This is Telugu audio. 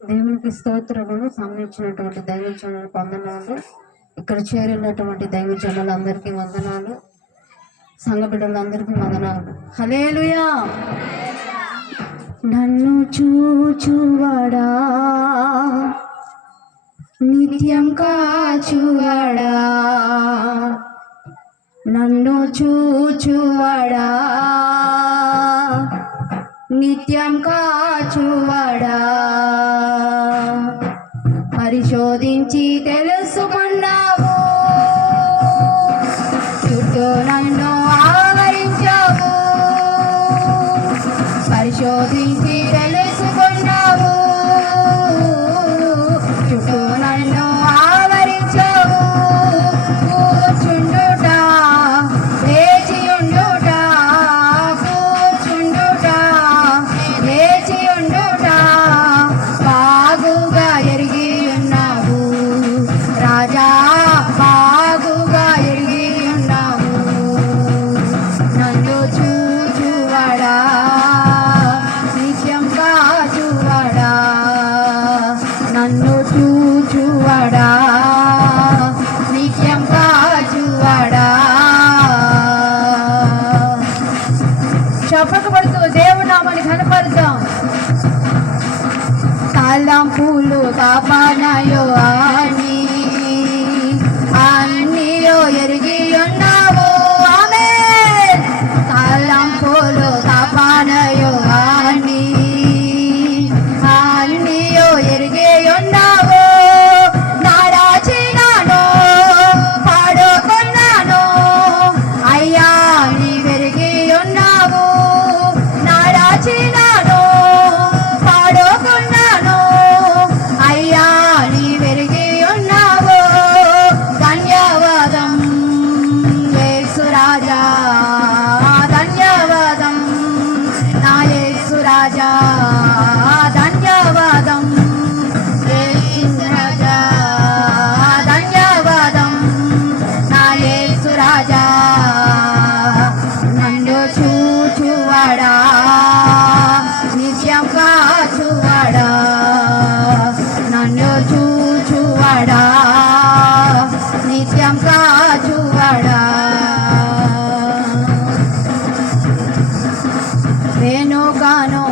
దేవునికి స్తోత్రములు. సంబంధించినటువంటి దైవజనులకు వందనాలు. ఇక్కడ చేరినటువంటి దైవజనులందరికీ వందనాలు. సంఘ బిడ్డలందరికీ వందనాలు. హల్లెలూయా. నన్ను చూచువాడా, నిత్యం కాచువాడా, నన్ను చూచువాడా, నిత్యం కాచువాడా, పరిశోధించి తెలుసుకున్నావు, చుట్టూ నన్ను ఆవరించావు, పరిశోధించి తెలుసుకున్నావు, చుట్టూ నన్ను ఆవరించావు, కూర్చుండుట లేచియుండుట, కూర్చుండుట లేచియుండుట బాగుగా ఎరిగి ఉన్నావు రాజా, బాగుగా ఎరిగి ఉన్నావు. నన్ను చూచువాడా, నిత్యం కాచువాడా, నన్ను చూచువాడా, నిత్యం కాచువాడా. చెప్పకపడుతూ దేవుని నామాన్ని కనపడతాం. తలంపులు తపనయో అన్నీయో ఎరిగి ఉన్నావు. ఆమేన్. తలంపులు తపనయో అన్నీయో ఎరిగి ఉన్నావు. నారాచినాను పాడుకున్నాను అయ్యా, నీ వెరిగి ఉన్నావు. నారాచినాను పాడుకున్నాను అయ్యా, నీ వెరిగి ఉన్నావు. ధన్యవాదం యేసు రాజా, ధన్యవాదం నా యేసు రాజా, ధన్యవాదం యేసు రాజా, ధన్యవాదం నా యేసు రాజా. నన్ను చూచువాడా, నిత్యం కాచువాడా, నన్ను చూచువాడా, నిత్యం కాచువాడా. వెనుకను